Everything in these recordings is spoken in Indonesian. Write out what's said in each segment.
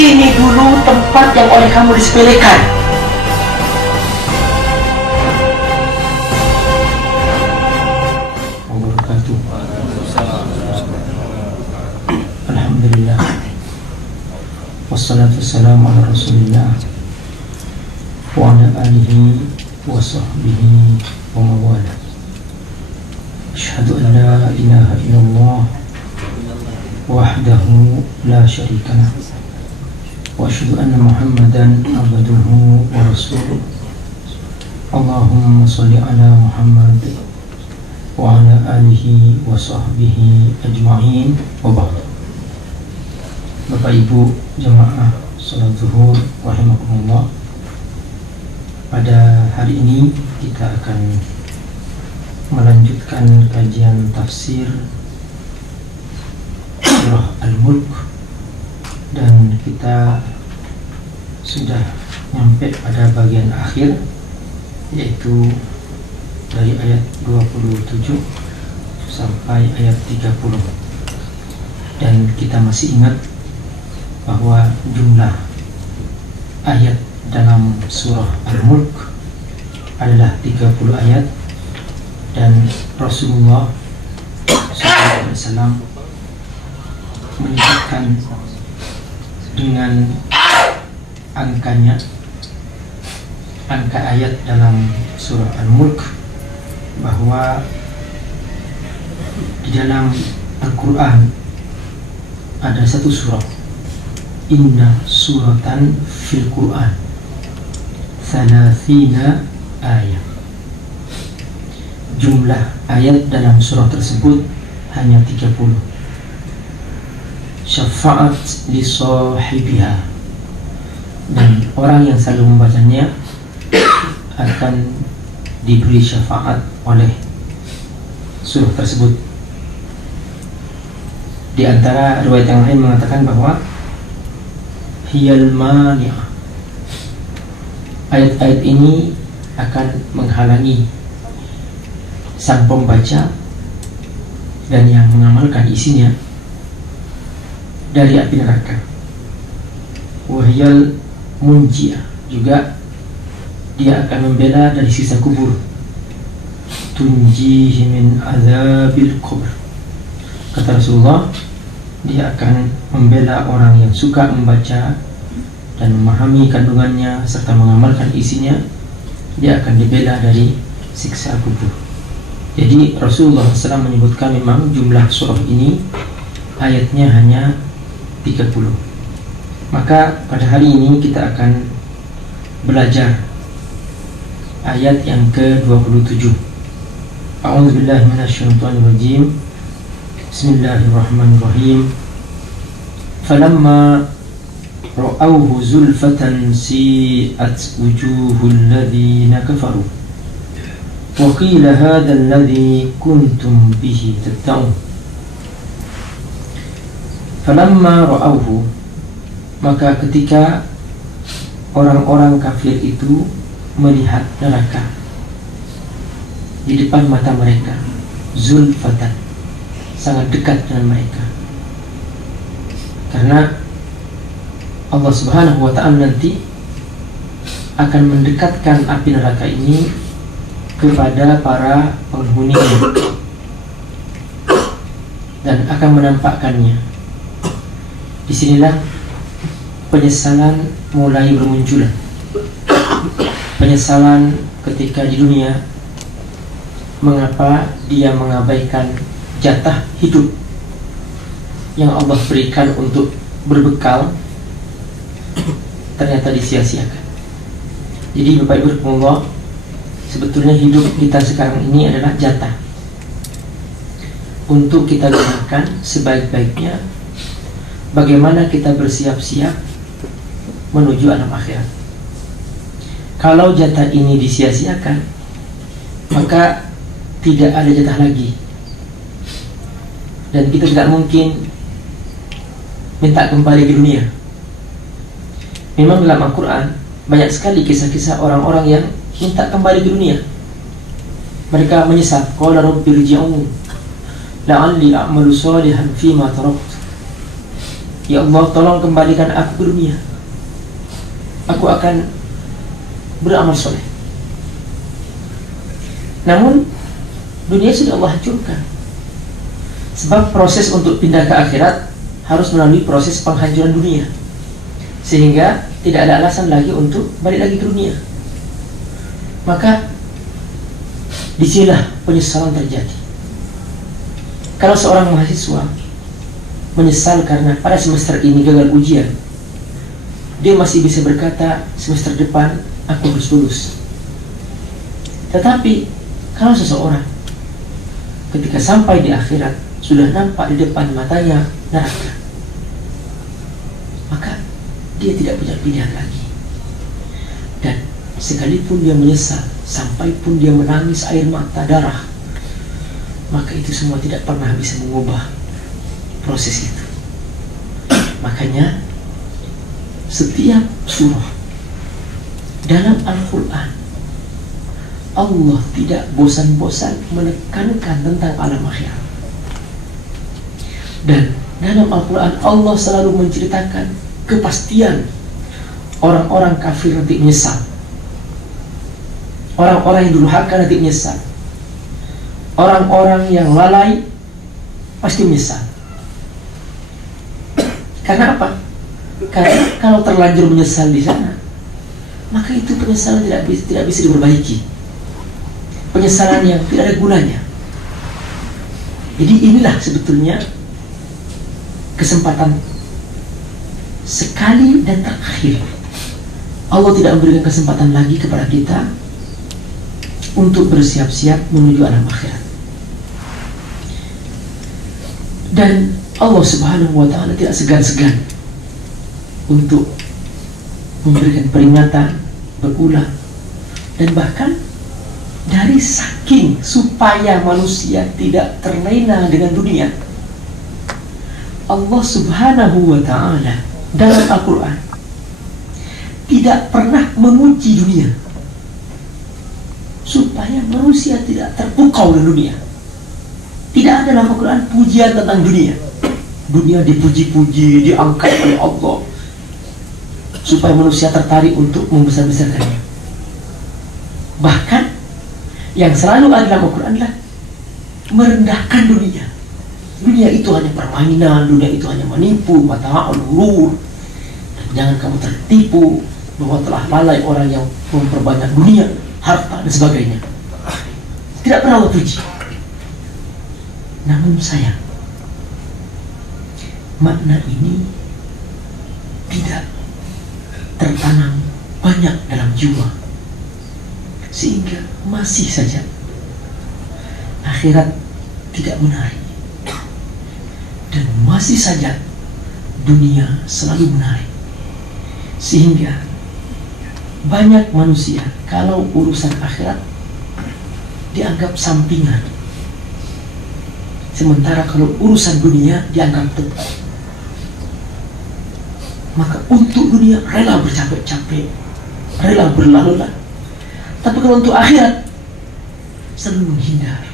Ini dulu tempat yang oleh kamu disepelekan. Alhamdulillah, wassalatu wassalamu ala rasulillah wa ala alihi wa sahbihi wa mawala. Asyhadu an la ilaha illallah wahdahu la syarika lah, wa asyhadu anna Muhammadan abduhu wa rasuluh. Allahumma shalli ala Muhammad wa ala alihi wa sahbihi ajma'in, wa ba'd. Bapak Ibu jemaah salat zuhur rahimakumullah, pada hari ini kita akan melanjutkan kajian tafsir surah Al-Mulk, dan kita sudah sampai pada bagian akhir, yaitu dari ayat 27 sampai ayat 30. Dan kita masih ingat bahwa jumlah ayat dalam surah Al-Mulk adalah 30 ayat, dan Rasulullah SAW menyebutkan dengan angkanya, angka ayat dalam surah Al-Mulk, bahwa di dalam Al-Quran ada satu surah, inna suratan fil Quran thalathina ayat. Jumlah ayat dalam surah tersebut hanya 30. Syafa'at li sahibiha, dan orang yang selalu membacanya akan diberi syafaat oleh surah tersebut. Di antara riwayat yang lain mengatakan bahwa hiyal mani'ah, ayat-ayat ini akan menghalangi sang pembaca dan yang mengamalkan isinya dari api neraka. Wahyal munjiah, juga dia akan membela dari siksa kubur. Tunjihi min azabil kubur, kata Rasulullah, dia akan membela orang yang suka membaca dan memahami kandungannya serta mengamalkan isinya. Dia akan dibela dari siksa kubur. Jadi Rasulullah SAW menyebutkan memang jumlah surah ini ayatnya hanya 30. Maka pada hari ini kita akan belajar ayat yang ke-27. A'udzubillahi minasyaitonirrajim. Bismillahirrahmanirrahim. Falamma ra'awhu zulfatan si'at wujuhul ladzina kafaru wa qila hadzal ladzi kuntum bihi tattaqun. Falamma ra'awhu, maka ketika orang-orang kafir itu melihat neraka di depan mata mereka, zulfatan, sangat dekat dengan mereka, karena Allah Subhanahu wa ta'ala nanti akan mendekatkan api neraka ini kepada para penghuninya dan akan menampakkannya. Disinilah penyesalan mulai bermunculan. Penyesalan ketika di dunia, mengapa dia mengabaikan jatah hidup yang Allah berikan untuk berbekal, ternyata disia-siakan. Jadi Bapak Ibu Allah, sebetulnya hidup kita sekarang ini adalah jatah untuk kita gunakan sebaik-baiknya. Bagaimana kita bersiap-siap menuju alam akhirat. Kalau jatah ini disia-siakan, maka tidak ada jatah lagi, dan kita tidak mungkin minta kembali ke dunia. Memang dalam Al-Quran banyak sekali kisah-kisah orang-orang yang minta kembali ke dunia. Mereka menyesal, qala rabbirji'un la'alli a'malu shalihan fima taraktu. ya Allah tolong kembalikan aku ke dunia, aku akan beramal soleh. Namun dunia sudah Allah hancurkan. Sebab proses untuk pindah ke akhirat harus melalui proses penghancuran dunia, sehingga tidak ada alasan lagi untuk balik lagi ke dunia. Maka disinilah penyesalan terjadi. Kalau seorang mahasiswa menyesal karena pada semester ini gagal ujian, dia masih bisa berkata semester depan aku harus lulus. Tetapi kalau seseorang ketika sampai di akhirat sudah nampak di depan matanya neraka, maka dia tidak punya pilihan lagi. Dan sekalipun dia menyesal, sampai pun dia menangis air mata darah, maka itu semua tidak pernah bisa mengubah proses itu. Makanya setiap surah dalam Al-Quran, Allah tidak bosan-bosan menekankan tentang alam akhirat. Dan dalam Al-Quran Allah selalu menceritakan kepastian orang-orang kafir nanti menyesal, orang-orang yang durhaka nanti menyesal, orang-orang yang lalai pasti menyesal. Karena apa? Karena kalau terlanjur menyesal di sana, maka itu penyesalan tidak bisa diperbaiki, penyesalan yang tidak ada gunanya. Jadi inilah sebetulnya kesempatan sekali dan terakhir. Allah tidak memberikan kesempatan lagi kepada kita untuk bersiap-siap menuju alam akhirat. Dan Allah Subhanahu wa ta'ala tidak segan-segan untuk memberikan peringatan berulang, dan bahkan dari saking supaya manusia tidak terlena dengan dunia, Allah Subhanahu wa ta'ala dalam Al-Quran tidak pernah menguji dunia supaya manusia tidak terpukau dengan dunia. Tidak ada dalam Al-Quran pujian tentang dunia. Dunia dipuji-puji, diangkat oleh Allah supaya manusia tertarik untuk membesar-besarkannya. Bahkan yang selalu ada dalam Al-Quran adalah merendahkan dunia. Dunia itu hanya permainan, dunia itu hanya menipu, mata'ul ghurur. Dan jangan kamu tertipu bahwa telah lalai orang yang memperbanyak dunia, harta dan sebagainya. Tidak pernah Allah puji. Namun sayang, makna ini tidak tertanam banyak dalam jiwa, sehingga masih saja akhirat tidak menarik, dan masih saja dunia selalu menarik. Sehingga banyak manusia kalau urusan akhirat dianggap sampingan, sementara kalau urusan dunia dianggap tetap. Maka untuk dunia rela bercapek-capek, rela berlalu-lalu. Tapi kalau untuk akhirat selalu menghindar,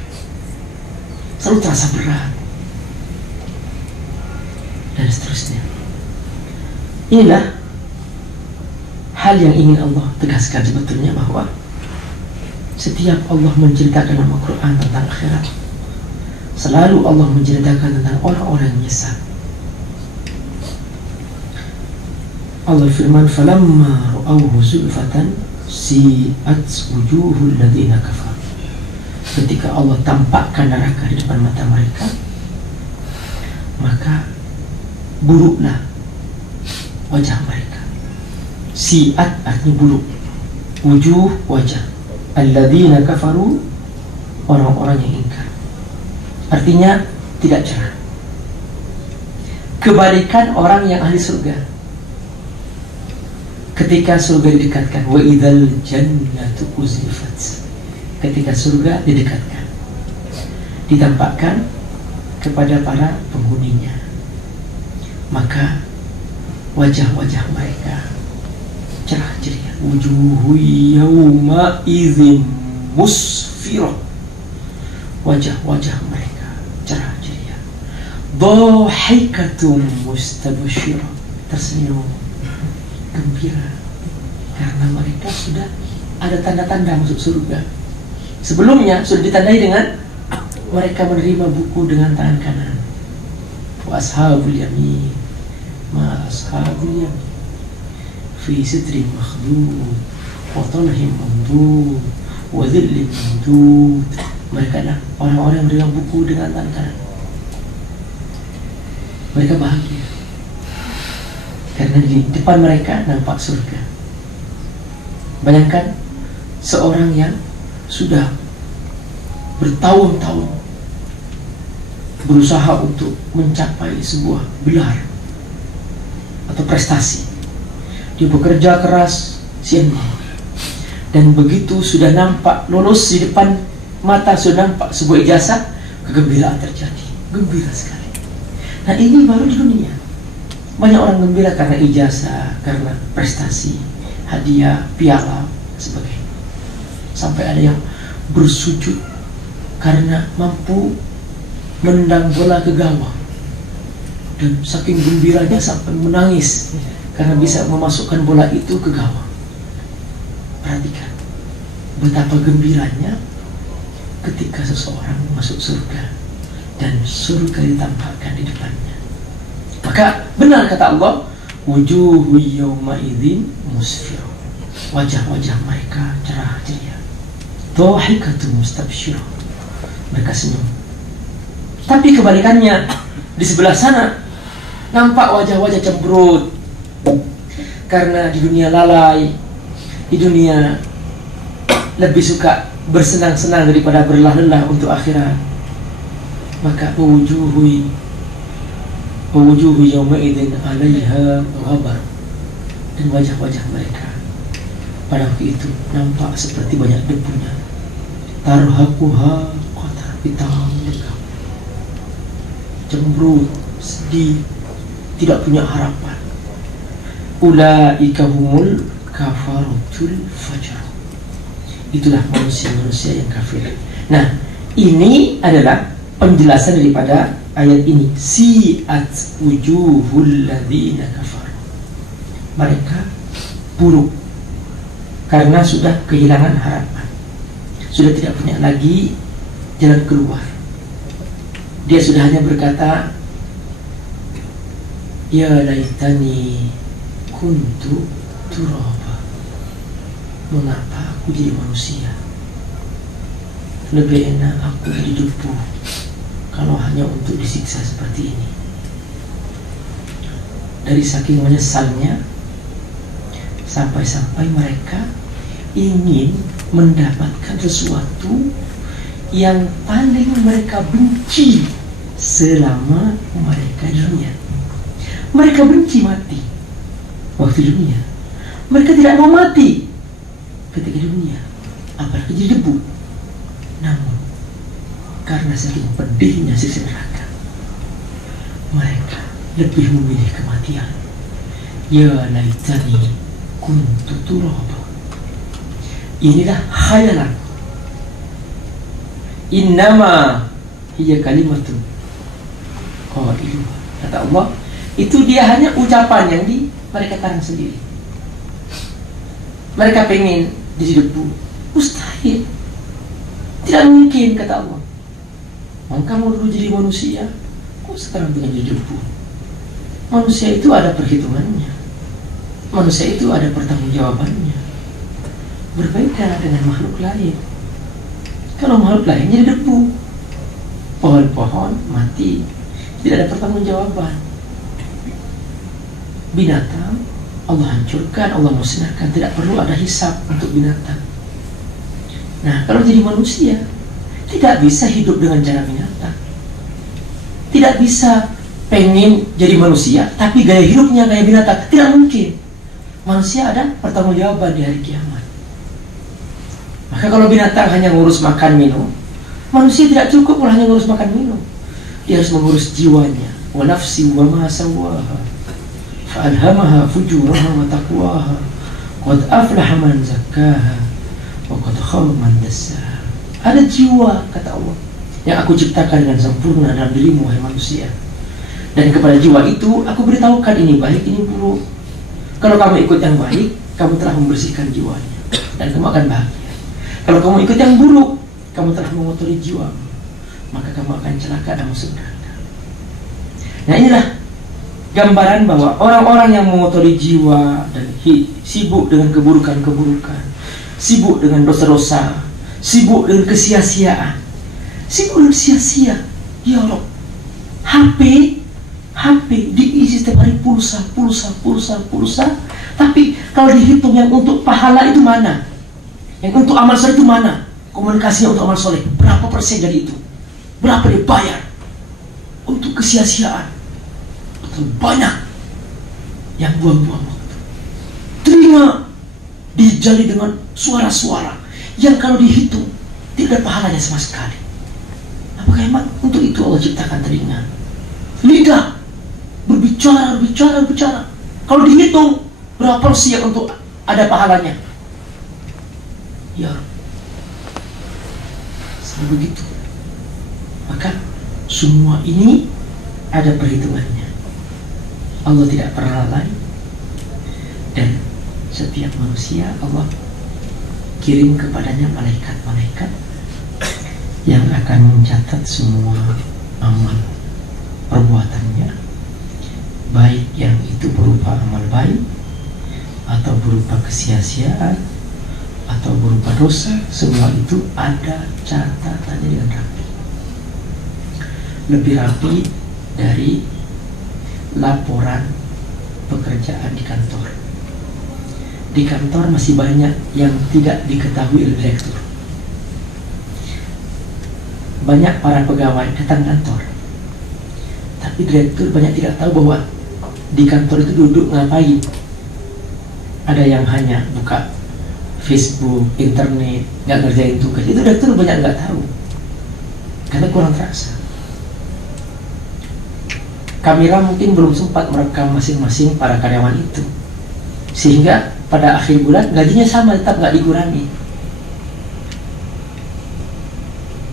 selalu terasa berat, dan seterusnya. Inilah hal yang ingin Allah tegaskan sebetulnya, bahwa setiap Allah menceritakan dalam Al-Quran tentang akhirat, selalu Allah menceritakan tentang orang-orang yang menyesal. Allah firman, falamma ra'awhu zulfatan si'at wujuhul ladzina kafar. Ketika Allah tampakkan neraka di depan mata mereka, maka buruklah wajah mereka. Si'at artinya buruk, wujuh wajah, alladzina kafaru orang-orang yang ingkar, artinya tidak cerah. Kebalikan orang yang ahli surga, ketika surga didekatkan, wa idzal jannatu uzlifat, ketika surga didekatkan, ditampakkan kepada para penghuninya, maka wajah-wajah mereka cerah ceria. Wujuhu yawma idzin musfirah, wajah-wajah mereka cerah ceria, Dhahikatum mustabsyirah, tersenyum gembira karena mereka sudah ada tanda-tanda masuk surga. Sebelumnya sudah ditandai dengan mereka menerima buku dengan tangan kanan. Wa ashabul yamin ma ashabul yamin fi sidrin makhdud wa talhim mamdud wa dhillin mamdud. Mereka adalah orang-orang yang menerima buku dengan tangan kanan. Mereka bahagia karena di depan mereka nampak surga. Bayangkan seorang yang sudah bertahun-tahun berusaha untuk mencapai sebuah gelar atau prestasi. Dia bekerja keras siang malam, dan begitu sudah nampak lulus di depan mata, sudah nampak sebuah ijazah, kegembiraan terjadi, gembira sekali. Nah, ini baru di dunia. Banyak orang gembira karena ijazah, karena prestasi, hadiah, piala, sebagainya. Sampai ada yang bersujud karena mampu menendang bola ke gawang, dan saking gembiranya sampai menangis karena bisa memasukkan bola itu ke gawang. Perhatikan betapa gembiranya ketika seseorang masuk surga dan surga ditampakkan di depannya. Maka benar kata Allah, wujuhu yawma idzin musfirah, wajah-wajah mereka cerah ceria. Dhahikatun mustabsyirah, mereka senyum. Tapi kebalikannya, di sebelah sana nampak wajah-wajah cemberut karena di dunia lalai, di dunia lebih suka bersenang-senang daripada berlelah-lelah untuk akhirat. Maka wujuhu yawma idzin 'alaiha ghabar, dan wajah-wajah mereka pada waktu itu nampak seperti banyak debunya. Tarhaquha qatar, hitam legam, cemberut, sedih, tidak punya harapan. Ulaika humul kafaratul fajr, itulah manusia-manusia yang kafir. Nah, ini adalah penjelasan daripada ayat ini. Si'at wujuhul ladzina kafar, mereka buruk karena sudah kehilangan harapan, sudah tidak punya lagi jalan keluar. Dia sudah hanya berkata, ya laitani kuntu turaba, mengapa aku jadi manusia? Lebih enak aku jadi debu kalau hanya untuk disiksa seperti ini. Dari saking menyesalnya, sampai-sampai mereka ingin mendapatkan sesuatu yang paling mereka benci selama mereka di dunia. Mereka benci mati waktu di dunia. Mereka tidak mau mati ketika di dunia, apalagi jadi debu. Namun karena saking pedihnya siksa neraka, mereka lebih memilih kematian. Ya laitani kuntu turaba, inilah khayalan. Innama hiya kalimatun qailuha, kata Allah, itu dia hanya ucapan yang mereka karang sendiri. Mereka pengen jadi debu, mustahil, tidak mungkin, kata Allah. Kamu dulu jadi manusia, kok sekarang pengen jadi debu? Manusia itu ada perhitungannya, manusia itu ada pertanggungjawabannya. Berbeda dengan makhluk lain. Kalau makhluk lain jadi debu, pohon-pohon mati, tidak ada pertanggungjawaban. Binatang Allah hancurkan, Allah musnahkan, tidak perlu ada hisab untuk binatang. Nah, kalau jadi manusia, tidak bisa hidup dengan cara binatang. Tidak bisa pengen jadi manusia tapi gaya hidupnya gaya binatang, tidak mungkin. Manusia ada pertanggungjawaban di hari kiamat. Maka kalau binatang hanya ngurus makan minum, manusia tidak cukup kalau hanya ngurus makan minum. Dia harus mengurus jiwanya. Wa nafsi wa ma sawaha fa alhamaha fujuraha wa taqwaha qad aflaha man zakkaha wa qad khaba man dassaha. Ada jiwa, kata Allah, yang aku ciptakan dengan sempurna dalam dirimu, wahai manusia. Dan kepada jiwa itu aku beritahukan ini baik, ini buruk. Kalau kamu ikut yang baik, kamu telah membersihkan jiwanya dan kamu akan bahagia. Kalau kamu ikut yang buruk, kamu telah mengotori jiwamu, maka kamu akan celaka dan masuk neraka. Nah, inilah gambaran bahwa orang-orang yang mengotori jiwa dan sibuk dengan keburukan-keburukan, sibuk dengan dosa-dosa, sibuk dengan kesia-siaan, sibuk dengan sia-sia. Ya Allah, HP diisi setiap hari pulsa. Tapi kalau dihitung yang untuk pahala itu mana? Yang untuk amal soleh itu mana? Komunikasinya untuk amal soleh berapa persen dari itu? Berapa dia bayar untuk kesia-siaan? Betul banyak yang buang-buang waktu. Telinga dijali dengan suara-suara yang kalau dihitung tidak ada pahalanya sama sekali. Apakah emang untuk itu Allah ciptakan telinga? Lidah berbicara. Kalau dihitung berapa porsi yang untuk ada pahalanya? Ya, selalu begitu. Maka semua ini ada perhitungannya. Allah tidak pernah lalai. Dan setiap manusia Allah kirim kepadanya malaikat-malaikat yang akan mencatat semua amal perbuatannya, baik yang itu berupa amal baik atau berupa kesia-siaan atau berupa dosa. Semua itu ada catatannya dengan rapi, lebih rapi dari laporan pekerjaan di kantor. Di kantor masih banyak yang tidak diketahui oleh direktur. Banyak para pegawai datang kantor, tapi direktur banyak tidak tahu bahwa di kantor itu duduk ngapain. Ada yang hanya buka Facebook, internet, nggak ngerjain tugas. Itu direktur banyak nggak tahu karena kurang terasa. Kamera mungkin belum sempat merekam masing-masing para karyawan itu, sehingga pada akhir bulan gajinya sama, tetap nggak dikurangi.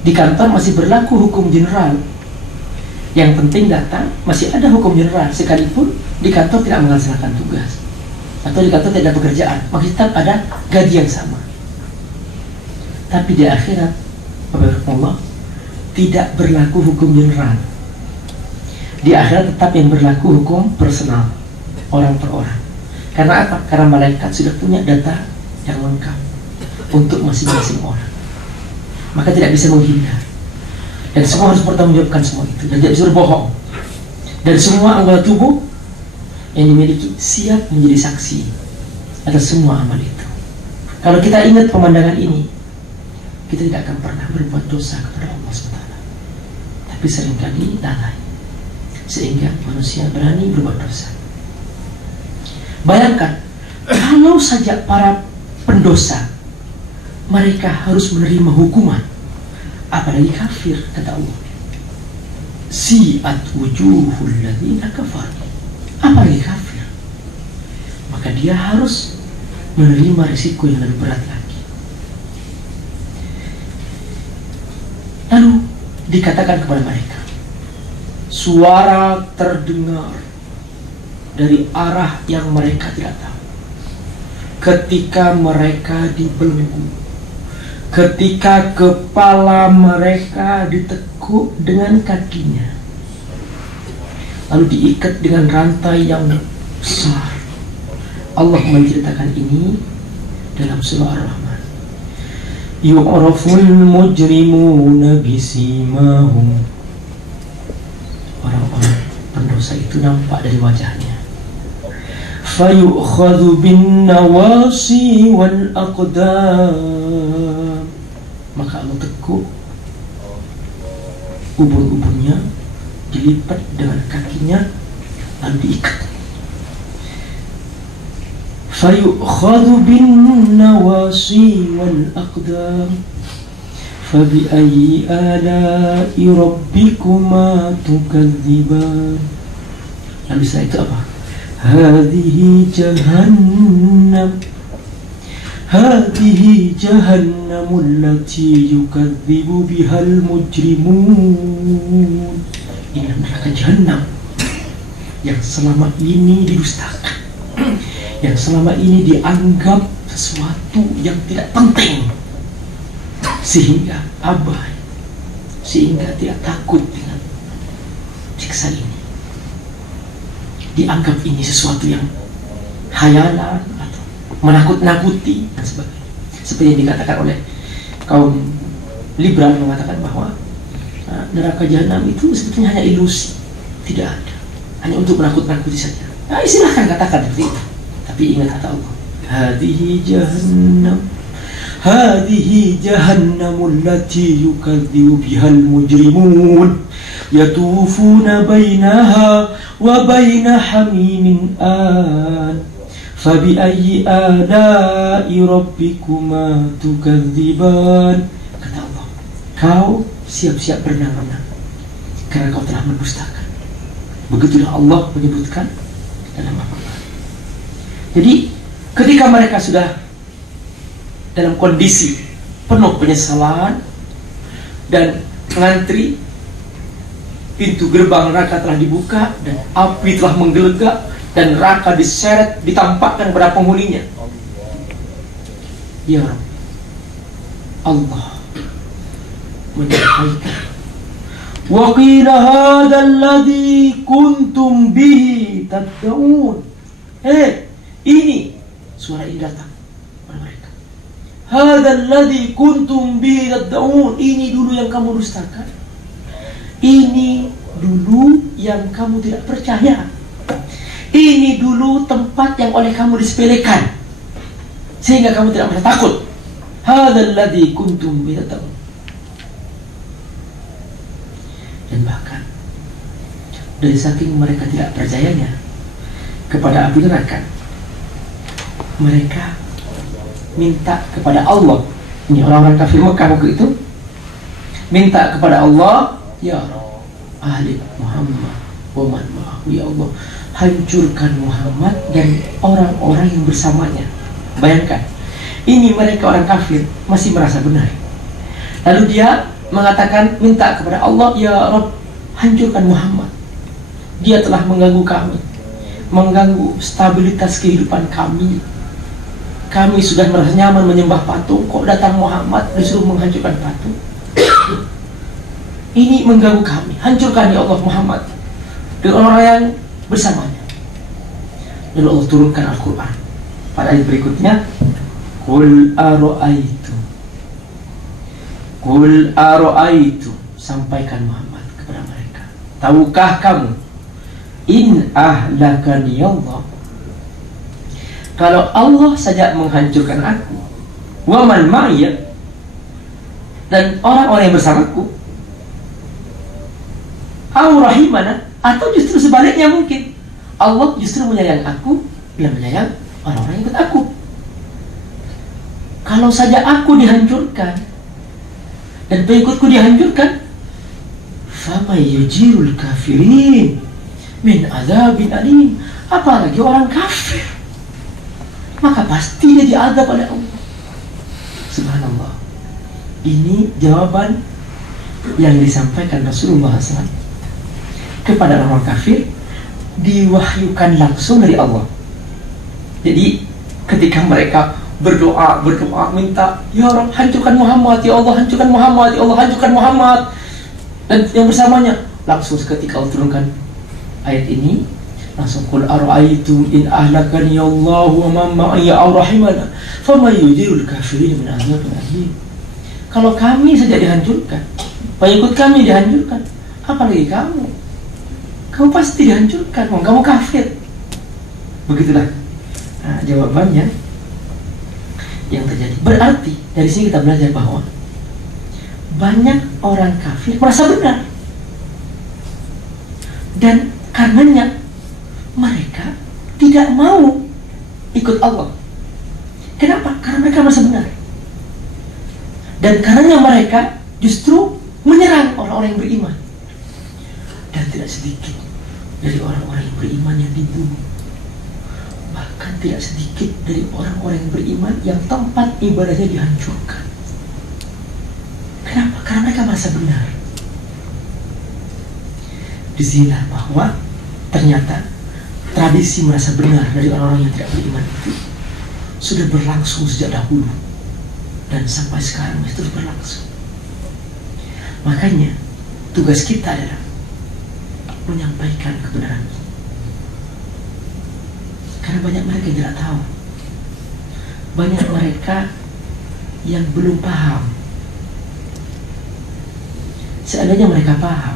Di kantor masih berlaku hukum general. Yang penting datang, masih ada hukum general, sekalipun di kantor tidak melaksanakan tugas atau di kantor tidak ada pekerjaan, masih tetap ada gaji yang sama. Tapi di akhirat, Allah tidak berlaku hukum general. Di akhirat tetap yang berlaku hukum personal, orang per orang. Karena apa? Karena malaikat sudah punya data yang lengkap untuk masing-masing orang, maka tidak bisa menghindar. Dan semua harus bertanggungjawabkan semua itu, dan tidak bisa berbohong. Dan semua anggota tubuh yang dimiliki siap menjadi saksi atas semua amal itu. Kalau kita ingat pemandangan ini, kita tidak akan pernah berbuat dosa kepada Allah SWT. Tapi seringkali lalai, sehingga manusia berani berbuat dosa. Bayangkan, kalau saja para pendosa mereka harus menerima hukuman, apalagi kafir, kata Allah. Si'at wujuhul ladzina kafaru. Apalagi kafir, maka dia harus menerima risiko yang lebih berat lagi. Lalu dikatakan kepada mereka, suara terdengar dari arah yang mereka tidak tahu. Ketika mereka dibelenggu, ketika kepala mereka ditekuk dengan kakinya, lalu diikat dengan rantai yang besar. Allah menceritakan ini dalam surah Ar-Rahman. Yu'raful mujrimuna bisimahum. Orang-orang pendosa itu nampak dari wajahnya. Fayu'khadhu bin nawasi wal aqdam. Maka Allah tekuk ubun-ubunnya, dilipat dengan kakinya, lalu diikat. Fayu'khadhu bin nawasi wal aqdam. Fabi'ayyi ala'i rabbikuma tukadziban. Lalu setelah itu apa? Hadhihi jahannam, hadhihi jahannamul lati yukadzibu bihal mujrimun. Ini neraka jahannam yang selama ini didustakan, yang selama ini dianggap sesuatu yang tidak penting, sehingga abai, sehingga tidak takut dengan siksa ini. Dianggap ini sesuatu yang khayalan atau menakut-nakuti dan sebagainya. Seperti yang dikatakan oleh kaum liberal, mengatakan bahwa neraka jahanam itu sebetulnya hanya ilusi, tidak ada, hanya untuk menakut-nakuti saja. Nah, silahkan katakan seperti itu, tapi ingat kata Allah, Hadihi jahannamul lati yukadzibu bihal mujrimun yatufuna bainaha wa baina hamimin an fabi ayyi ala'i rabbikuma tukadziban. Kata Allah, kau siap-siap berenang-renang karena kau telah mendustakan. Begitulah Allah menyebutkan dalam Al-Quran. Jadi ketika mereka sudah dalam kondisi penuh penyesalan dan ngantri, pintu gerbang neraka telah dibuka dan api telah menggelegak dan neraka diseret, ditampakkan kepada penghuninya. Ya Rabb, Allah menyampaikan, wa qila hadzal ladzi kuntum bihi tad'un. Ini suara ini datang pada mereka. Hadzal ladzi kuntum bihi tad'un. Ini dulu yang kamu dustakan. Ini dulu yang kamu tidak percaya. Ini dulu tempat yang oleh kamu disepelekan, sehingga kamu tidak pernah takut. Hadzal ladzi kuntum bihi tad'un. Dan bahkan dari saking mereka tidak percayanya kepada api neraka, mereka minta kepada Allah. Ini orang-orang kafir Mekah waktu itu minta kepada Allah, ya ahli Muhammad wa man ma'ahu, ya Allah, hancurkan Muhammad dan orang-orang yang bersamanya. Bayangkan, ini mereka orang kafir masih merasa benar. Lalu dia mengatakan, minta kepada Allah, ya Rabb, hancurkan Muhammad. Dia telah mengganggu kami, mengganggu stabilitas kehidupan kami. Kami sudah merasa nyaman menyembah patung, kok datang Muhammad disuruh menghancurkan patung. Ini mengganggu kami. Hancurkan ya Allah Muhammad dan orang-orang yang bersamanya. Lalu Allah turunkan Al-Quran pada ayat berikutnya, Qul aro'aitu, sampaikan Muhammad kepada mereka, tahukah kamu, in ahlakani Allah, kalau Allah saja menghancurkan aku, wa man ma'iyya, dan orang-orang yang bersamaku, au rahimana, atau justru sebaliknya mungkin Allah justru menyayang aku dan menyayang orang-orang yang ikut aku. Kalau saja aku dihancurkan dan pengikutku dihancurkan, fama yujirul kafirin min azabin alim, apalagi orang kafir, maka pasti dia diazab oleh Allah. Subhanallah. Ini jawaban yang disampaikan Rasulullah SAW kepada orang kafir, diwahyukan langsung dari Allah. Jadi ketika mereka berdoa minta, ya Rabb, hancurkan Muhammad, ya Allah, hancurkan Muhammad, ya Allah, hancurkan Muhammad, dan yang bersamanya, langsung seketika Allah turunkan ayat ini, langsung, qul ara'aytum in ahlakani Allah wa man ma'iyya aw rahimana faman yujirul kafirin min azabin alim. Kalau kami saja dihancurkan, pengikut kami dihancurkan, apalagi kamu? Kamu pasti dihancurkan, kamu kafir. Begitulah jawabannya yang terjadi. Berarti dari sini kita belajar bahwa banyak orang kafir merasa benar, dan karenanya mereka tidak mau ikut Allah. Kenapa? Karena mereka merasa benar, dan karenanya mereka justru menyerang orang-orang yang beriman. Dan tidak sedikit dari orang-orang yang beriman yang dibunuh, bahkan tidak sedikit dari orang-orang yang beriman yang tempat ibadahnya dihancurkan. Kenapa? Karena mereka merasa benar. Disinilah bahwa ternyata tradisi merasa benar dari orang-orang yang tidak beriman itu sudah berlangsung sejak dahulu dan sampai sekarang masih terus berlangsung. Makanya tugas kita adalah menyampaikan kebenaran. Karena banyak mereka yang tidak tahu, banyak mereka yang belum paham. Seandainya mereka paham,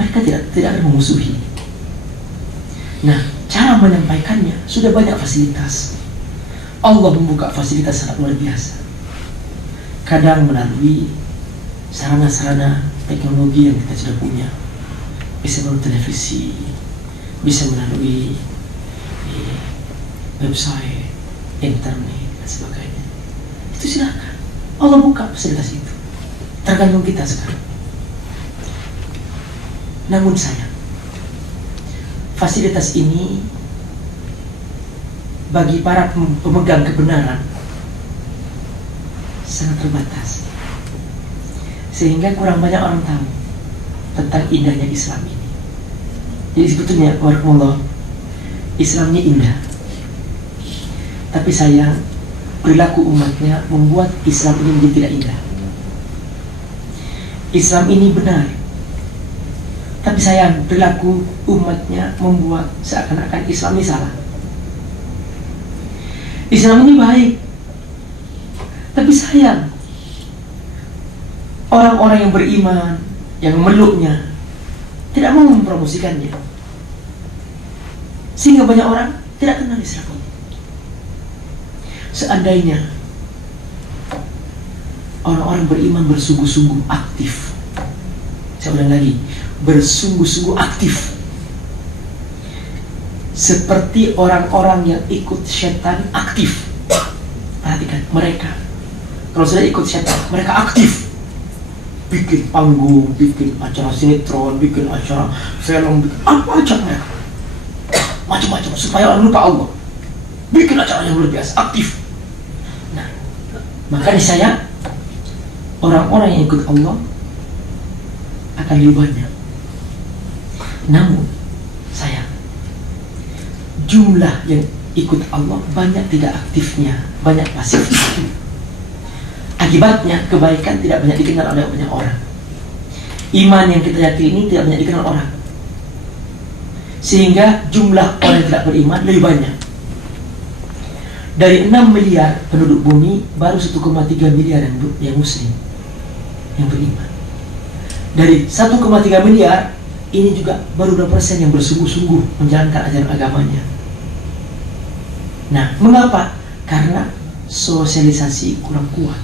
mereka tidak akan memusuhi. Nah, cara menyampaikannya sudah banyak fasilitas. Allah membuka fasilitas sangat luar biasa. Kadang melalui sarana-sarana teknologi yang kita sudah punya, bisa melalui televisi, bisa melalui website, internet, dan sebagainya. Itu silakan, Allah buka fasilitas itu, tergantung kita sekarang. Namun sayang, fasilitas ini bagi para pemegang kebenaran sangat terbatas, sehingga kurang banyak orang tahu tentang indahnya Islam ini. Jadi sebetulnya, warakumullah, Islamnya indah, tapi sayang perilaku umatnya membuat Islam ini menjadi tidak indah. Islam ini benar, tapi sayang perilaku umatnya membuat seakan-akan Islam ini salah. Islam ini baik, tapi sayang orang-orang yang beriman, yang memeluknya, tidak mau mempromosikannya, sehingga banyak orang tidak kenal Islam ini. Seandainya orang-orang beriman bersungguh-sungguh aktif, saya ulang lagi, bersungguh-sungguh aktif, seperti orang-orang yang ikut setan aktif. Perhatikan mereka, kalau sudah ikut setan, mereka aktif, bikin panggung, bikin acara sinetron, bikin acara film, bikin apa aja mereka, macam-macam supaya orang lupa Allah, bikin acara yang luar biasa, aktif. Nah, makanya saya, orang-orang yang ikut Allah akan lebih banyak. Namun sayang, jumlah yang ikut Allah banyak tidak aktifnya, banyak pasifnya. Akibatnya kebaikan tidak banyak dikenal oleh banyak orang. Iman yang kita yakini ini tidak banyak dikenal orang, sehingga jumlah orang yang tidak beriman lebih banyak. Dari 6 miliar penduduk bumi, baru 1,3 miliar yang muslim, yang beriman. Dari 1,3 miliar ini juga baru berapa persen yang bersungguh-sungguh menjalankan ajaran agamanya. Nah, mengapa? Karena sosialisasi kurang kuat.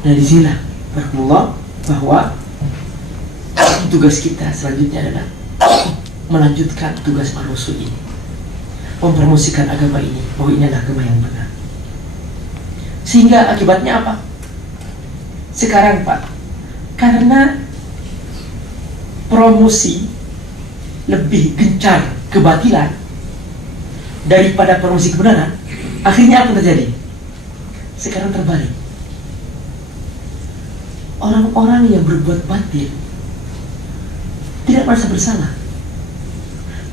Nah, disinilah barakallah bahwa tugas kita selanjutnya adalah melanjutkan tugas Rasul ini, mempromosikan agama ini, bahwa ini adalah agama yang benar. Sehingga akibatnya apa? Sekarang Pak, karena promosi lebih gencar kebatilan daripada promosi kebenaran, akhirnya apa terjadi? Sekarang terbalik. Orang-orang yang berbuat batil tidak merasa bersalah.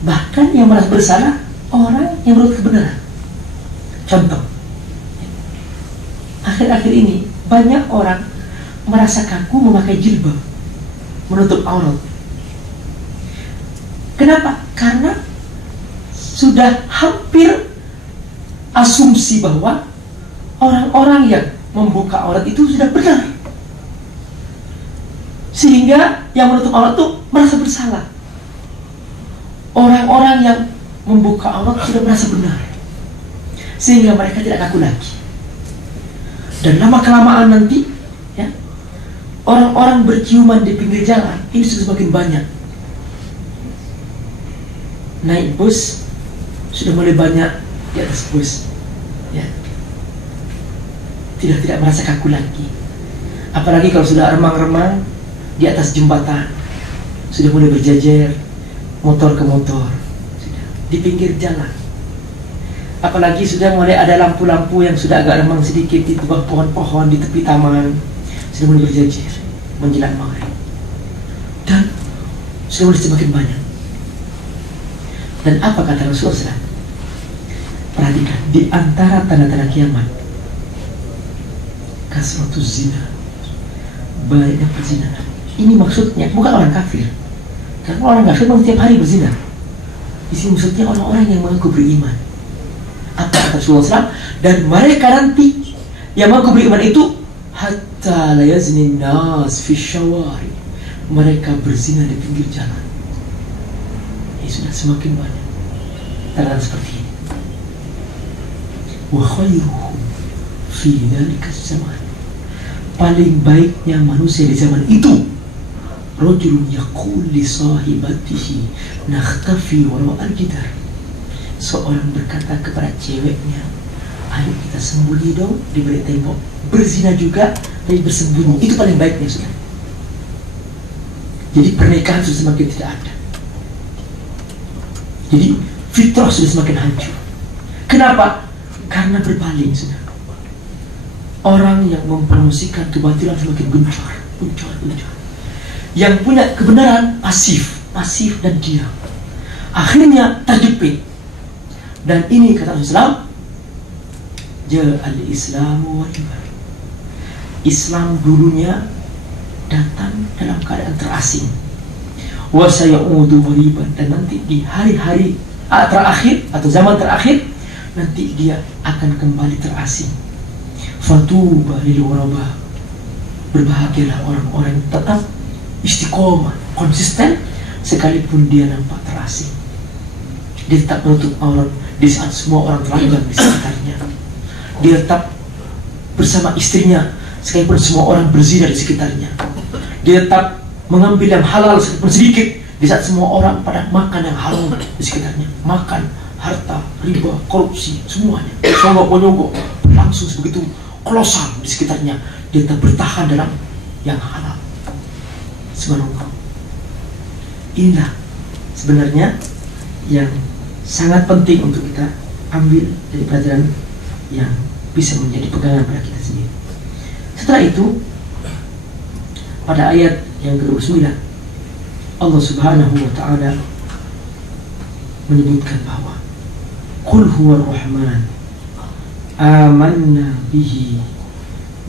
Bahkan yang merasa bersalah orang yang berbuat kebenaran. Contoh, akhir-akhir ini banyak orang merasa kaku memakai jilbab, menutup aurat. Kenapa? Karena sudah hampir asumsi bahwa orang-orang yang membuka aurat itu sudah benar, sehingga yang menutup aurat itu merasa bersalah. Orang-orang yang membuka aurat sudah merasa benar, sehingga mereka tidak kaku lagi. Dan lama-kelamaan nanti, ya, orang-orang berciuman di pinggir jalan ini sudah semakin banyak. Naik bus sudah mulai banyak di atas bus, ya, tidak merasa kaku lagi. Apalagi kalau sudah remang-remang di atas jembatan, sudah mulai berjajar motor ke motor, sudah di pinggir jalan. Apalagi sudah mulai ada lampu-lampu yang sudah agak remang sedikit di bawah pohon-pohon di tepi taman, sudah mulai berjajar menjelang maghrib, dan sudah mulai semakin banyak. Dan apa kata Rasulullah? Perhatikan, di antara tanda-tanda kiamat, kasratus zina, banyaknya perzinahan. Ini maksudnya bukan orang kafir, karena orang kafir memang setiap hari berzina. Di sini maksudnya orang-orang yang mengaku beriman. Apa kata Rasulullah SAW? Dan mereka nanti yang mengaku beriman itu hatta la yazni nas fi syawari, mereka berzina di pinggir jalan. Ini sudah semakin banyak tanda seperti ini. Wa khairuhum fi dzalika zaman, paling baiknya manusia di zaman itu, rajulun yaqul li sahibatihi nakhtafi wara al-jidar, seorang berkata kepada ceweknya, ayo kita sembunyi dong di balik tembok, berzina juga tapi bersembunyi. Itu paling baiknya sudah. Jadi pernikahan sudah semakin tidak ada. Jadi fitrah sudah semakin hancur. Kenapa? Karena berpaling sudah. Orang yang mempromosikan kebatilan semakin gencar. Yang punya kebenaran pasif dan diam. Akhirnya terjepit. Dan ini kata Islam, Ja'al Islamu wal-iman. Islam dulunya datang dalam keadaan terasing. Wa sayaudu ghariban, dan nanti di hari-hari terakhir atau zaman terakhir nanti dia akan kembali terasing. Fatuba lil ghuraba, berbahagialah orang-orang yang tetap istiqomah, konsisten sekalipun dia nampak terasing. Dia tetap menutup aurat di saat semua orang telanjang di sekitarnya. Dia tetap bersama istrinya sekalipun semua orang berzina di sekitarnya. Dia tetap mengambil yang halal sekalipun sedikit di saat semua orang pada makan yang halal di sekitarnya. Makan harta, riba, korupsi, semuanya sogok-menyogok langsung begitu kolosal di sekitarnya. Dia tetap bertahan dalam yang halal. Subhanallah. Inilah sebenarnya yang sangat penting untuk kita ambil dari pelajaran yang bisa menjadi pegangan pada kita sendiri. Setelah itu, pada ayat yang ke-29, Allah Subhanahu wa ta'ala menyebutkan bahwa Qul huwa rahman amanna bihi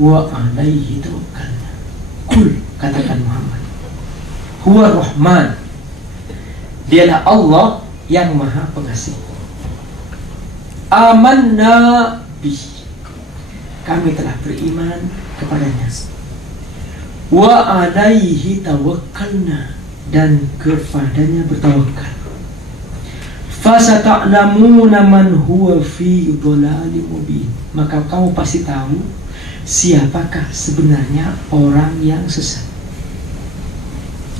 wa alaihi tawakkalna. Qul, katakan Muhammad, huwa rahman, dialah Allah yang maha pengasih. Amanna bihi, kami telah beriman kepadanya. Wa alaihi tawakkalna, dan kepadanya bertawakal. Fasata'lamuna man huwa fi dhalalin mubin, maka kamu pasti tahu siapakah sebenarnya orang yang sesat.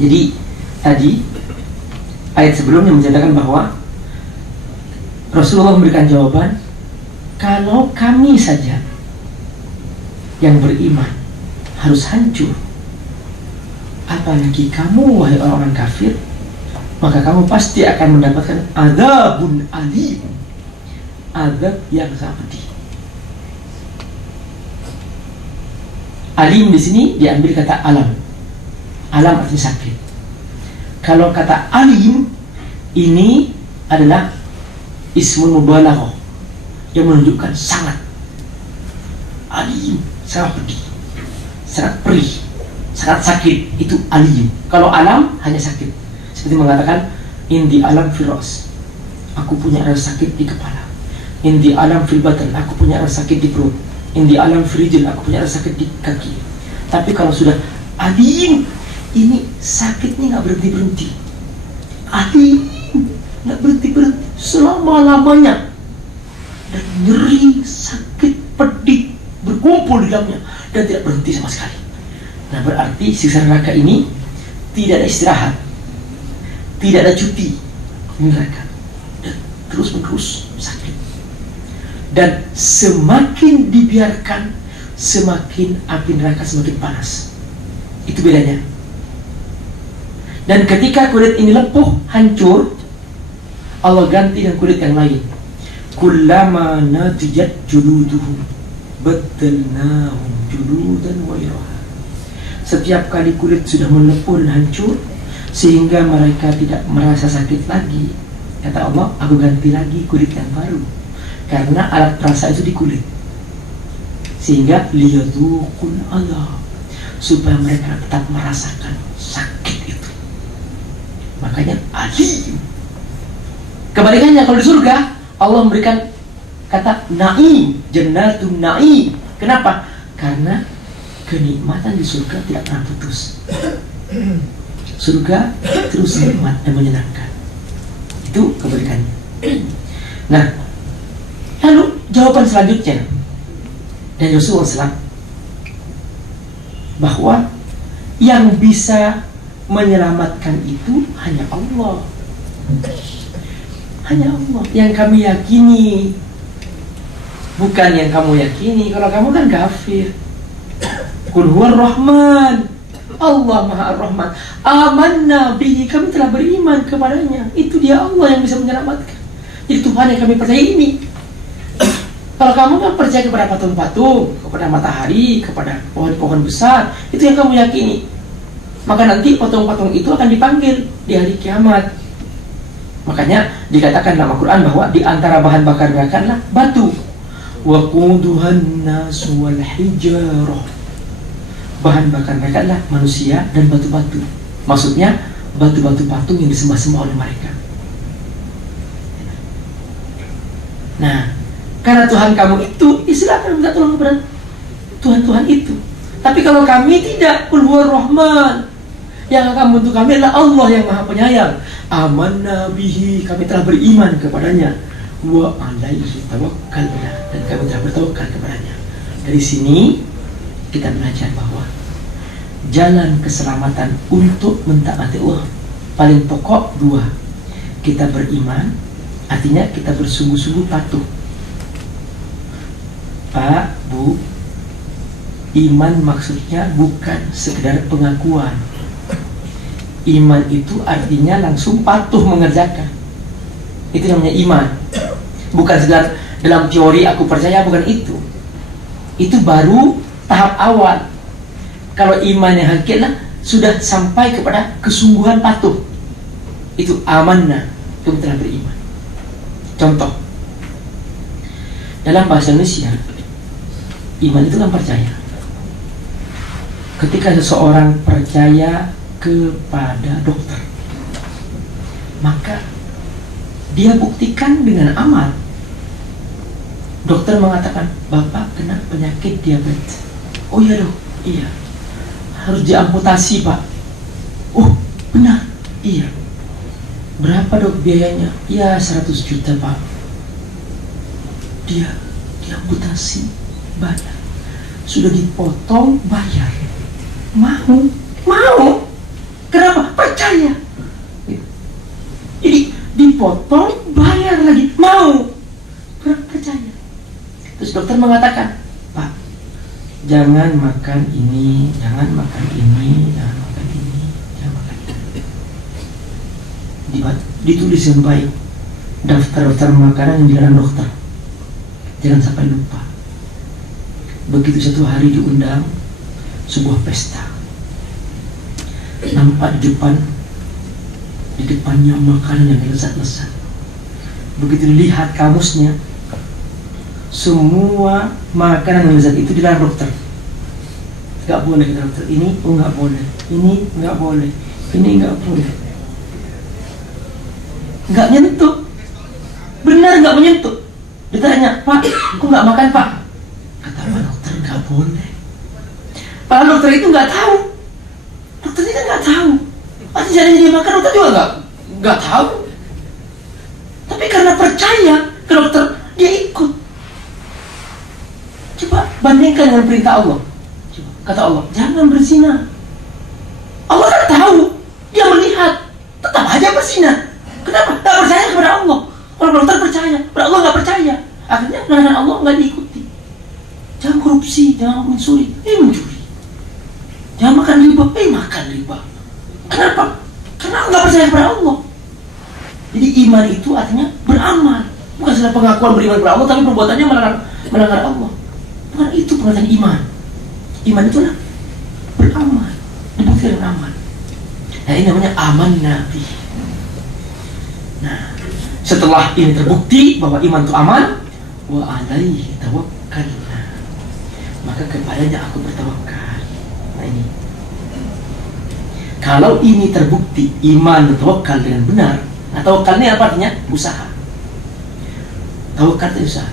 Jadi tadi ayat sebelumnya menceritakan bahwa Rasulullah memberikan jawaban, kalau kami saja yang beriman harus hancur, apalagi kamu wahai orang-orang kafir, maka kamu pasti akan mendapatkan adzabun alim, azab yang sangat pedih. Alim di sini diambil kata alam. Alam artinya sakit. Kalau kata alim ini adalah ismun mubalaghah yang menunjukkan sangat alim, sangat pedih, sangat perih, sangat sakit. Itu alim. Kalau alam hanya sakit, seperti mengatakan indi alam firas, aku punya rasa sakit di kepala. Indi alam fil batan, aku punya rasa sakit di perut. Indi alam firijil, aku punya rasa sakit di kaki. Tapi kalau sudah alim, ini sakitnya nggak berhenti. Alim nggak berhenti selama-lamanya, dan nyeri, sakit, pedih berkumpul di dalamnya dan tidak berhenti sama sekali. Nah, berarti siksa neraka ini tidak ada istirahat, tidak ada cuti di neraka, dan terus-menerus sakit. Dan semakin dibiarkan, semakin api neraka semakin panas. Itu bedanya. Dan ketika kulit ini lepuh, hancur, Allah ganti dengan kulit yang lain. Kullama natijat juluduhum baddalnahum juludan ghayraha. Setiap kali kulit sudah melepuh dan hancur, sehingga mereka tidak merasa sakit lagi, Kata Allah, aku ganti lagi kulit yang baru. Karena alat perasa itu di kulit. Sehingga liyadzuqul adab, supaya mereka tetap merasakan sakit itu. Makanya alim. Kebalikannya kalau di surga, Allah memberikan kata na'im, jannatun na'im. Kenapa? Karena kenikmatan di surga tidak pernah putus. Surga terus nikmat dan menyenangkan. Itu kebalikannya. Nah, lalu jawaban selanjutnya dari Rasulullah SAW, bahwa yang bisa menyelamatkan itu hanya Allah. Hanya Allah yang kami yakini, bukan yang kamu yakini. Kalau kamu kan kafir. Qul huwar rahman, Allah maha rahman, amanna bihi, kami telah beriman kepadanya. Itu dia Allah yang bisa menyelamatkan. Jadi Tuhan yang kami percaya ini. Kalau kamu kan percaya kepada patung-patung, kepada matahari, kepada pohon-pohon besar, itu yang kamu yakini. Maka nanti patung-patung itu akan dipanggil di hari kiamat. Makanya dikatakan dalam Al-Quran bahwa di antara bahan bakar neraka adalah batu. Waquduhan nasu wal hijarah. Bahan bakar mereka adalah manusia dan batu-batu. Maksudnya batu-batu patung yang disembah-sembah oleh mereka. Nah, karena Tuhan kamu itu, silakan minta tolong kepada Tuhan-Tuhan itu. Tapi kalau kami tidak, Qul huwar rahman, yang akan membantu kami adalah Allah yang maha penyayang. Amanna bihi, kami telah beriman kepadanya. Wa alaihi tawakkalna, dan kami telah bertawakal kepadanya. Dari sini kita belajar bahwa jalan keselamatan untuk mentaati Allah paling pokok dua. Kita beriman, artinya kita bersungguh-sungguh patuh. Pak, Bu, iman maksudnya bukan sekedar pengakuan. Iman itu artinya langsung patuh mengerjakan. Itu namanya iman. Bukan sekedar dalam teori aku percaya, bukan itu. Itu baru tahap awal. Kalau iman yang hakikatlah sudah sampai kepada kesungguhan patuh. Itu amanah, itu telah beriman. Contoh, dalam bahasa Indonesia, iman itu kan percaya. Ketika seseorang percaya kepada dokter, maka dia buktikan dengan amal. Dokter mengatakan, Bapak kena penyakit diabetes. Oh iya dok, iya. Harus diamputasi Pak. Oh benar, iya. Berapa dok biayanya? Ya 100 juta Pak. Dia diamputasi, bayar. Sudah dipotong, bayar. Mau. Kenapa? Percaya. Jadi dipotong, bayar lagi, mau. Percaya. Terus dokter mengatakan, Pak, jangan makan ini, jangan makan ini, jangan makan ini, jangan makan ini. Ditulis yang baik daftar-daftar makanan yang dilarang dokter. Jangan sampai lupa. Begitu satu hari diundang sebuah pesta, nampak di depannya makanan yang lezat-lezat. Begitu lihat kamusnya, semua makanan yang lezat itu dilarang dokter. Gak boleh kata dokter, ini nggak boleh, ini nggak boleh, ini nggak boleh. Nggak nyentuh, benar nggak menyentuh. Ditanya, Pak, kok nggak makan Pak? Kata Pak dokter, nggak boleh. Pak dokter itu nggak tahu. Dokter ini kan nggak tahu. Pasti jadi dia makan, dokter juga nggak tahu. Tapi karena percaya ke dokter, dia ikut. Coba bandingkan dengan perintah Allah. Coba, kata Allah, jangan berzina. Allah kan tahu, dia melihat, tetap aja berzina. Kenapa? Gak percaya kepada Allah. Kalau dokter percaya, kepada Allah gak percaya. Akhirnya larangan Allah gak diikuti. Jangan korupsi, jangan mencuri, mencuri. Jangan makan riba, makan riba. Kenapa? Karena gak percaya kepada Allah. Jadi iman itu artinya beramal. Bukan sekedar pengakuan beriman kepada Allah, tapi perbuatannya melanggar Allah. Bukan itu pengertian iman. Iman itulah beramal, dibuktikan dengan amal. Nah ini namanya aman Nabi. Nah, Setelah ini terbukti bahwa iman itu aman, wa alaihi tawakkalna, maka kepadanya aku bertawakal. Nah ini, kalau ini terbukti iman tawakal dengan benar. Nah tawakal ini apa artinya? Usaha. Tawakal itu usaha.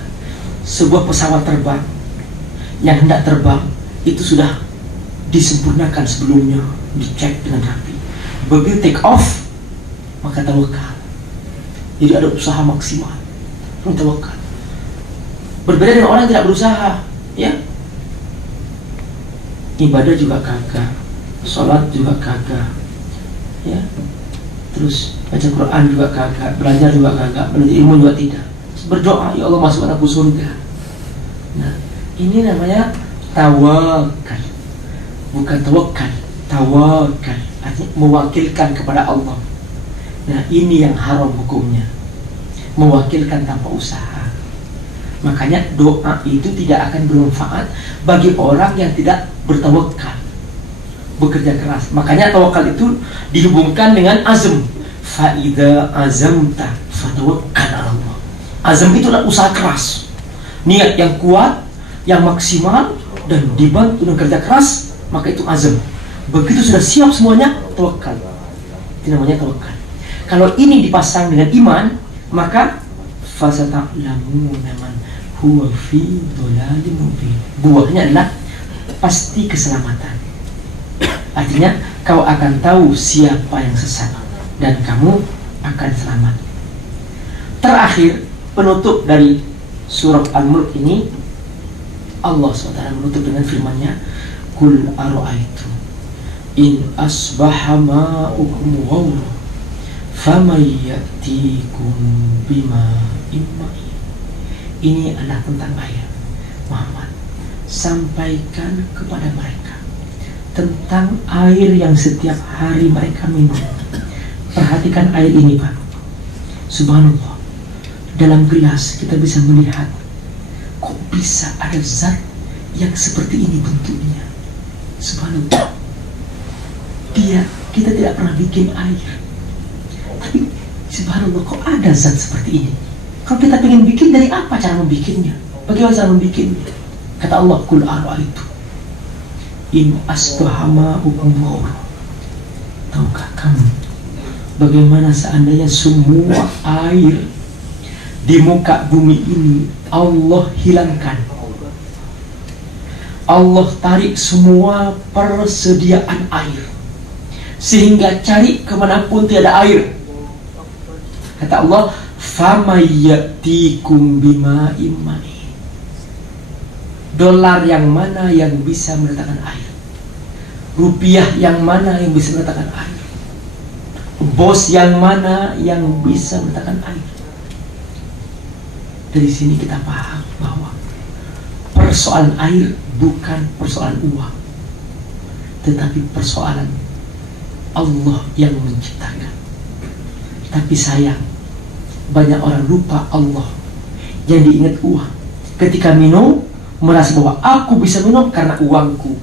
Sebuah pesawat terbang yang hendak terbang itu sudah disempurnakan sebelumnya, dicek dengan rapi. Begitu take off, maka tawakal. Jadi ada usaha maksimal, tawakal. Berbeda dengan orang yang tidak berusaha, ya. Ibadah juga kagak, sholat juga kagak, ya. Terus baca Quran juga kagak, belajar juga kagak, belajar ilmu juga tidak. Terus berdoa, ya Allah masukkan aku surga. Nah, ini namanya tawakal, bukan tawakal. Tawakal artinya mewakilkan kepada Allah. Nah ini yang haram hukumnya, mewakilkan tanpa usaha. Makanya doa itu tidak akan bermanfaat bagi orang yang tidak bertawakal, bekerja keras. Makanya tawakal itu dihubungkan dengan azam. Fa'idha azamta fatawakkal ala Allah. Azam itu adalah usaha keras, niat yang kuat, yang maksimal, dan dibantu dengan kerja keras, maka itu azam. Begitu sudah siap semuanya, tawakal. Itu namanya tawakal. Kalau ini dipasang dengan iman, maka fasata'lamuna man huwa fi dhalalin mubin. Buahnya adalah pasti keselamatan. Artinya kau akan tahu siapa yang sesat dan kamu akan selamat. Terakhir, penutup dari surah Al-Mulk ini, Allah SWT menutup dengan firman-Nya, Qul ara'aytum in asbaha ma'ukum ghawra faman ya'tikum bima'in ma'in. Ini adalah tentang ayat. Muhammad, sampaikan kepada mereka tentang air yang setiap hari mereka minum. Perhatikan air ini, Pak. Subhanallah, dalam gelas kita bisa melihat, kok bisa ada zat yang seperti ini bentuknya. Subhanallah, kita tidak pernah bikin air, tapi subhanallah kok ada zat seperti ini. Kalau kita ingin bikin, dari apa cara membikinnya? Bagaimana cara membikinnya? Kata Allah, Qul ara'aytum in asbaha ma'ukum ghawra. Tahukah kamu bagaimana seandainya semua air di muka bumi ini Allah hilangkan, Allah tarik semua persediaan air, sehingga cari kemanapun tiada air. Kata Allah, famayyatikum bima'in ma'in. Dolar yang mana yang bisa mendatangkan air? Rupiah yang mana yang bisa mendatangkan air? Bos yang mana yang bisa mendatangkan air? Dari sini kita paham bahwa persoalan air bukan persoalan uang, tetapi persoalan Allah yang menciptakan. Tapi sayang, banyak orang lupa Allah, yang diingat uang. Ketika minum, merasa bahwa aku bisa minum karena uangku,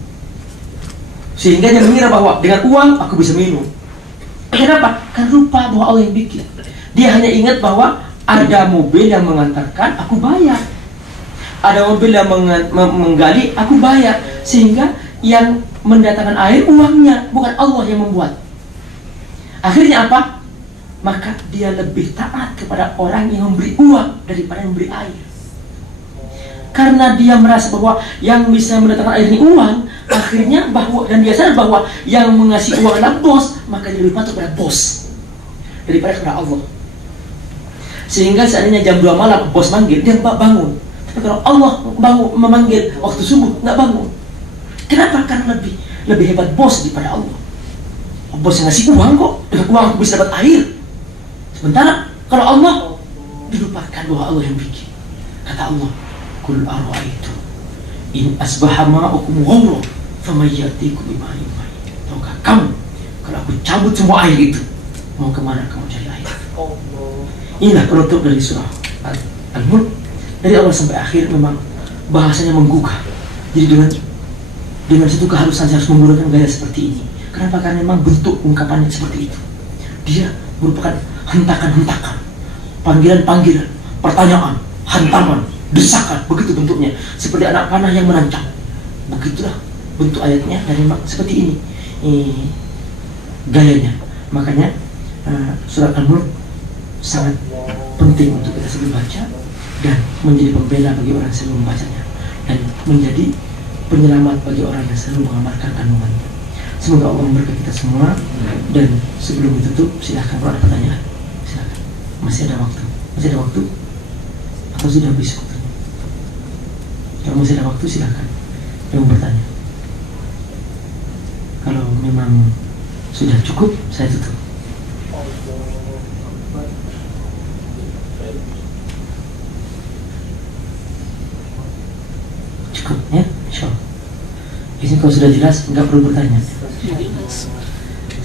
sehingga dia mengira bahwa dengan uang aku bisa minum. Kenapa? Kan lupa bahwa Allah yang bikin. Dia hanya ingat bahwa ada mobil yang mengantarkan, aku bayar. Ada mobil yang menggali, aku bayar. Sehingga yang mendatangkan air uangnya, bukan Allah yang membuat. Akhirnya apa? Maka dia lebih taat kepada orang yang memberi uang daripada yang memberi air. Karena dia merasa bahwa yang bisa mendatangkan air ini uang, akhirnya bahwa, dan dia sadar bahwa yang mengasih uang adalah bos, maka dia lebih patuh kepada bos daripada kepada Allah. Sehingga seandainya jam 2 malam bos manggil, dia bangun. Tapi kalau Allah memanggil waktu subuh, nggak bangun. Kenapa? Karena lebih hebat bos daripada Allah. Bos yang ngasih uang kok, dengan uang aku bisa dapat air. Sementara kalau Allah, dilupakan bahwa Allah yang bikin. Kata Allah, Qul ara'aytum in asbaha ma'ukum ghawra famayyatikum bima'in ma'in. Tahukah kamu, kalau aku cabut semua air itu, mau kemana kamu cari air? Inilah penutup dari surah Al-Mulk. Dari awal sampai akhir memang bahasanya menggugah. Jadi dengan satu keharusan saya harus menggunakan gaya seperti ini. Kenapa? Karena memang bentuk ungkapannya seperti itu. Dia merupakan hentakan-hentakan panggilan-panggilan, pertanyaan, hantaman, desakan, begitu bentuknya, seperti anak panah yang menancap. Begitulah bentuk ayatnya, dan seperti ini gayanya. Makanya surat An-Nur sangat penting untuk kita selalu baca dan menjadi pembela bagi orang yang selalu membacanya, dan menjadi penyelamat bagi orang yang selalu mengamalkan kandungannya. Semoga Allah memberkati kita semua. Dan sebelum ditutup, silahkan kalau ada pertanyaan, silahkan. Masih ada waktu atau sudah habis waktunya? Kalau masih ada waktu, silahkan yang bertanya. Kalau memang sudah cukup, saya tutup. Cukup ya, insyaallah. Ini kalau sudah jelas, nggak perlu bertanya.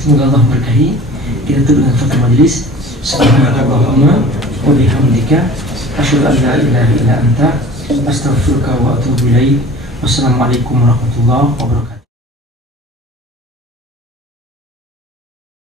Semoga Allah berkahi. Kita tutup dengan fatwa majelis. Subhanallahumma wa bihamdika asyhadu an la ilaha illa anta astaghfiruka wa atubu ilaik. Wassalamualaikum warahmatullahi wabarakatuh.